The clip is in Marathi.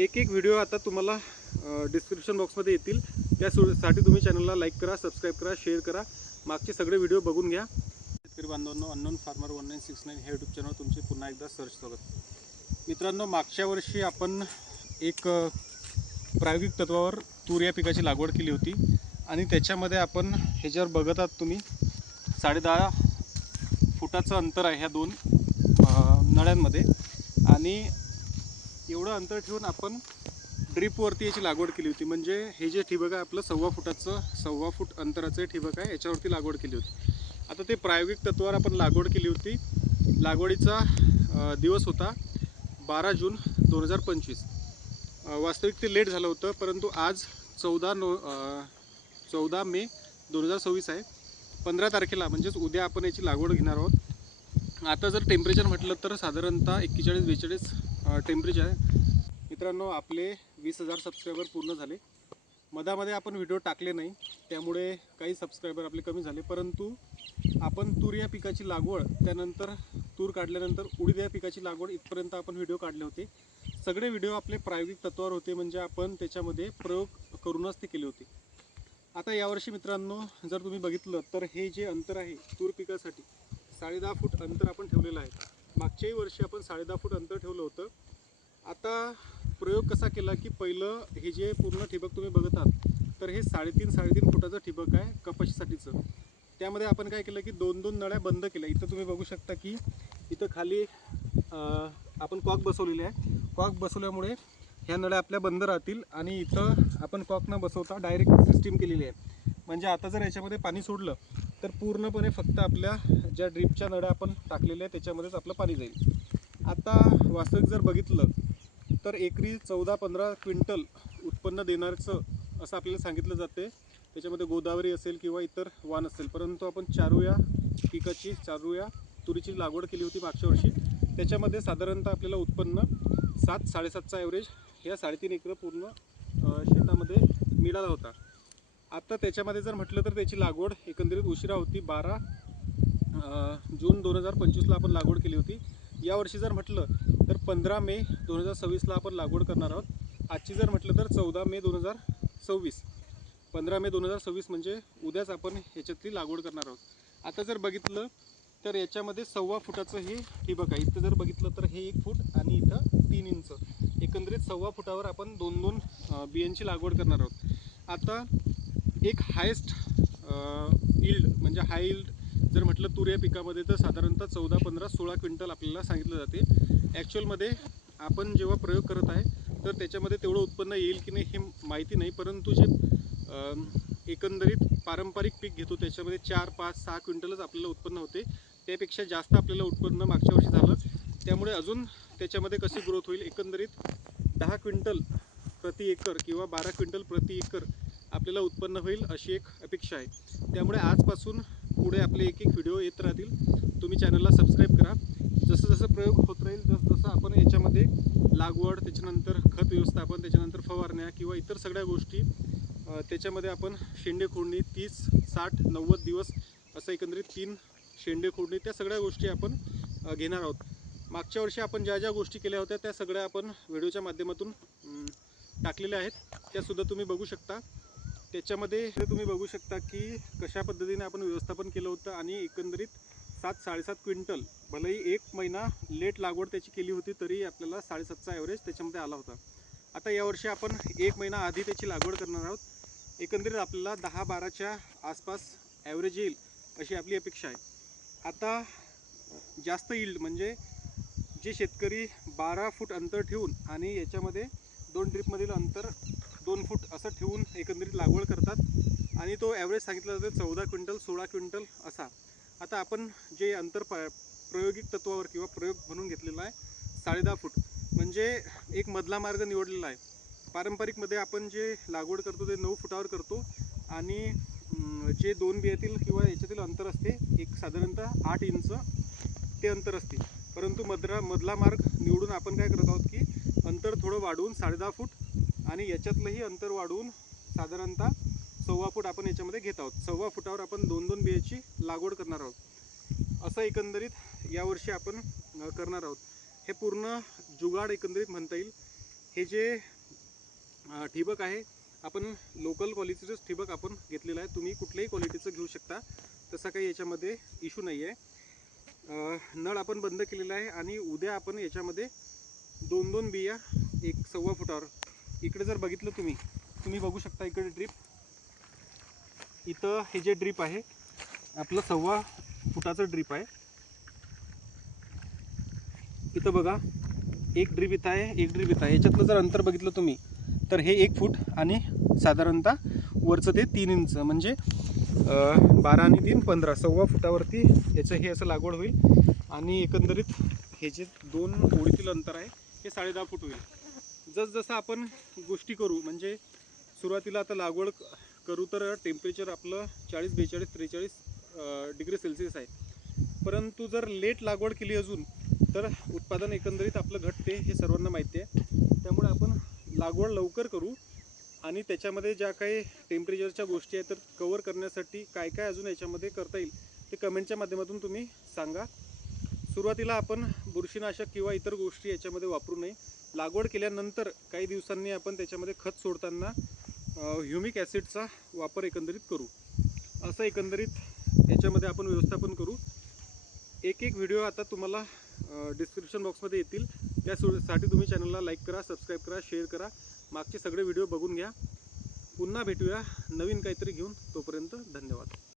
एक एक व्हिडिओ आता तुम्हाला डिस्क्रिप्शन बॉक्समध्ये येतील। त्यासाठी तुम्ही चॅनलला लाईक करा, सबस्क्राईब करा, शेअर करा, मागचे सगळे व्हिडिओ बघून घ्या। शेतकरी बांधवांनो, अननोन फार्मर 1969 हे यूट्यूब चॅनल तुमचे पुन्हा एकदा सहर्ष स्वागत। मित्रांनो, मागच्या वर्षी आपण एक प्रायोगिक तत्वावर तूर या पिकाची लागवड केली होती आणि त्याच्यामध्ये आपण ह्याच्यावर बघत आहात तुम्ही 10.5 फुटाचं अंतर आहे ह्या दोन नळ्यांमध्ये आणि एवढं अंतर ठेवून आपण ड्रीपवरती याची लागवड केली होती। म्हणजे हे जे ठिबक आहे आपलं 1.25 फूट अंतराचं ठिबक आहे, याच्यावरती लागवड केली होती। आता ते प्रायोगिक तत्वावर आपण लागवड केली होती। लागवडीचा दिवस होता 12 जून 2025। वास्तविक ते लेट झालं होतं, परंतु आज 14 मे 2026 आहे। 15 तारखेला म्हणजेच उद्या आपण याची लागवड घेणार आहोत। आता जर टेम्परेचर म्हटलं तर साधारणतः 41-42 टेम्परेचर आहे। मित्रांनो, आपले 20,000 सबस्क्रायबर पूर्ण झाले। मधामध्ये आपण व्हिडिओ टाकले नाही, त्यामुळे काही सबस्क्रायबर आपले कमी झाले। परंतु आपण तूर या पिकाची लागवड, त्यानंतर तूर काढल्यानंतर उडीद या पिकाची लागवड इथपर्यंत आपण व्हिडिओ काढले होते। सगळे व्हिडिओ आपले प्रायोगिक तत्वावर होते, म्हणजे आपण त्याच्यामध्ये प्रयोग करूनच ते केले होते। आता यावर्षी मित्रांनो, जर तुम्ही बघितलं तर हे जे अंतर आहे तूर पिकासाठी 10.5 फूट अंतर आपण ठेवलेलं आहे। मागच्याही वर्षी आपण 10.5 फूट अंतर ठेवलं होतं। आता प्रयोग कसा केला की पहिलं हे जे पूर्ण ठिबक तुम्ही बघत आहात, तर हे 3.5 फुटाचं ठिबक आहे कपाशीसाठीचं। त्यामध्ये आपण काय केलं की 2-2 नळ्या बंद केल्या। इथं तुम्ही बघू शकता की इथं खाली आपण कॉक बसवलेली आहे। कॉक बसवल्यामुळे ह्या नळ्या आपल्या बंद राहतील आणि इथं आपण कॉक न बसवता डायरेक्ट सिस्टीम केलेली आहे। म्हणजे आता जर याच्यामध्ये पाणी सोडलं तर पूर्णपणे फक्त आपल्या ज्या ड्रीपच्या नळ्या आपण टाकलेल्या आहेत त्याच्यामध्येच आपलं पाणी जाईल। आता वास्तविक जर बघितलं तर एकरी 14-15 क्विंटल उत्पन्न देणारचं असं आपल्याला सांगितलं जाते। त्याच्यामध्ये गोदावरी असेल किंवा इतर वाण असेल, परंतु आपण चारूया पिकाची, चारूया तुरीची लागवड केली होती मागच्या वर्षी। त्याच्यामध्ये साधारणतः आपल्याला उत्पन्न 7-7.5चा ॲव्हरेज ह्या 3.5 एकर पूर्ण शेतामध्ये मिळाला होता। आता त्याच्यामध्ये जर म्हटलं तर त्याची लागवड एकंदरीत उशिरा होती। 12 जून 2025ला आपण लागवड केली होती। यावर्षी जर म्हटलं तर 15 मे 2026ला आपण लागवड करणार आहोत। आजची जर म्हटलं तर 14 मे 2026, 15 मे 2026 म्हणजे उद्याच आपण ह्याच्यातली लागवड करणार आहोत। आता जर बघितलं तर याच्यामध्ये 1.25 फुटाचं हे ठिबक आहे। इथं जर बघितलं तर हे 1 फूट आणि इथं 3 इंच, एकंदरीत 1.25 फुटावर आपण 2-2 बियांची लागवड करणार आहोत। आता एक हायेस्ट यील्ड म्हणजे हाय यील्ड जर म्हटलं तूर या पिकामध्ये तर साधारणतः 14-15-16 क्विंटल आपल्याला सांगितलं जाते। ॲक्च्युअलमध्ये आपण जेव्हा प्रयोग करत आहे तर त्याच्यामध्ये तेवढं उत्पन्न येईल की नाही हे माहिती नाही, परंतु जे एकंदरीत पारंपरिक पीक घेतो त्याच्यामध्ये 4-5-6 क्विंटलच आपल्याला उत्पन्न होते। त्यापेक्षा जास्त आपल्याला उत्पन्न मागच्या वर्षी झालं। त्यामुळे अजून त्याच्यामध्ये कशी ग्रोथ होईल, एकंदरीत 10 क्विंटल प्रति एकर किंवा 12 क्विंटल प्रति एकर आपल्याला उत्पन्न होईल अशी एक अपेक्षा आहे। त्यामुळे आजपासून पुढे आपले एक व्हिडिओ येत राहतील। तुम्ही चॅनलला सबस्क्राईब करा। जसं जसं प्रयोग होत राहील, जसं आपण याच्यामध्ये लागवड, त्याच्यानंतर खत व्यवस्थापन, त्याच्यानंतर फवारण्या किंवा इतर सगळ्या गोष्टी, त्याच्यामध्ये आपण शेंडे खोडणी 30-60-90 दिवस असं एकंदरीत 3 शेंडे खोडणी, त्या सगळ्या गोष्टी आपण घेणार आहोत। मागच्या वर्षी आपण ज्या ज्या गोष्टी केल्या होत्या त्या सगळ्या आपण व्हिडिओच्या माध्यमातून टाकलेल्या आहेत, त्यासुद्धा तुम्ही बघू शकता। त्याच्यामध्ये तुम्ही बघू शकता की कशा पद्धतीने आपण व्यवस्थापन केलं होतं आणि एकंदरीत 7-7.5 क्विंटल, भलेही 1 महिना लेट लागवड त्याची केली होती तरी आपल्याला 7.5चा ॲव्हरेज त्याच्यामध्ये आला होता। आता यावर्षी आपण 1 महिना आधी त्याची लागवड करणार आहोत। एकंदरीत आपल्याला 10-12च्या आसपास ॲव्हरेज येईल अशी आपली अपेक्षा आहे। आता जास्त यील्ड म्हणजे जे शेतकरी 12 फूट अंतर ठेवून आणि याच्यामध्ये 2 ड्रीपमधील अंतर 2 फूट असं ठेवून एकंदरीत लागवड करतात आणि तो ॲव्हरेज सांगितला जातो 14 क्विंटल 16 क्विंटल असा। आता आपण जे अंतर प्रायोगिक तत्वावर किंवा प्रयोग म्हणून घेतलेला आहे 10.5 फूट, म्हणजे एक मधला मार्ग निवडलेला आहे। पारंपरिकमध्ये आपण जे लागवड करतो ते 9 फुटावर करतो आणि जे 2 बियातील किंवा याच्यातील अंतर असते एक साधारणतः 8 इंच ते अंतर असते। परंतु मधला मार्ग निवडून आपण काय करत आहोत की अंतर थोडं वाढवून 10.5 फूट आणि याच्यातलंही अंतर वाढवून साधारणतः 1.25 फूट आपण याच्यामध्ये घेत आहोत। 1.25 फुटावर आपण 2-2 बियाची लागवड करणार आहोत। असं एकंदरीत यावर्षी आपण करणार आहोत। हे पूर्ण जुगाड एकंदरीत म्हणता येईल। हे जे ठिबक आहे आपण लोकल क्वालिटीचंच ठिबक आपण घेतलेलं आहे. तुम्ही कुठल्याही क्वालिटीचं घेऊ शकता, तसा काही याच्यामध्ये इश्यू नाही आहे. नळ आपण बंद केलेला आहे आणि उद्या आपण याच्यामध्ये 2-2 बिया 1.25 फुटावर, इकडे जर बघितलं तुम्ही बघू शकता इकडे ड्रीप, इथं हे जे ड्रीप आहे आपलं 1.25 फुटाचं ड्रीप आहे. इथं बघा एक ड्रीप इथं आहे, एक ड्रीप इथं आहे. याच्यातलं जर अंतर बघितलं तुम्ही तर हे 1 फूट आणि साधारणतः वरचं ते 3 इंच, म्हणजे 12 आणि 3 15, 1.25 फुटावरती याचं हे असं लागवड होईल. आणि एकंदरीत हे जे 2 ओळीतील अंतर आहे हे 10.5 फूट होईल. जसजसं आपण गोष्टी करू, म्हणजे सुरुवातीला आता लागवड करू तर टेम्परेचर आपलं 40, 42, 43 डिग्री सेल्सिअस आहे. परंतु जर लेट लागवड केली अजून तर उत्पादन एकंदरीत आपलं घटते, हे सर्वांना माहिती आहे. त्यामुळे आपण लागवड लवकर करू आणि त्याच्यामध्ये ज्या काही टेम्परेचरच्या गोष्टी आहेत तर कवर करण्यासाठी काय काय अजून याच्यामध्ये करता येईल ते कमेंटच्या माध्यमातून तुम्ही सांगा. सुरुवातीला आपण बुरशीनाशक किंवा इतर गोष्टी याच्यामध्ये वापरू नये. लागवड केल्यानंतर काही दिवसांनी आपण त्याच्यामध्ये खत सोडताना ह्युमिक ॲसिडचा वापर एकंदरीत करू. असं एकंदरीत याच्यामध्ये आपण व्यवस्थापन करू. एक व्हिडिओ आता तुम्हाला डिस्क्रिप्शन बॉक्समध्ये येतील. त्यासाठी तुम्ही चॅनलला लाईक करा, सबस्क्राईब करा, शेअर करा. मागचे सगळे व्हिडिओ बघून घ्या. पुन्हा भेटूया नवीन काहीतरी घेऊन. तोपर्यंत धन्यवाद.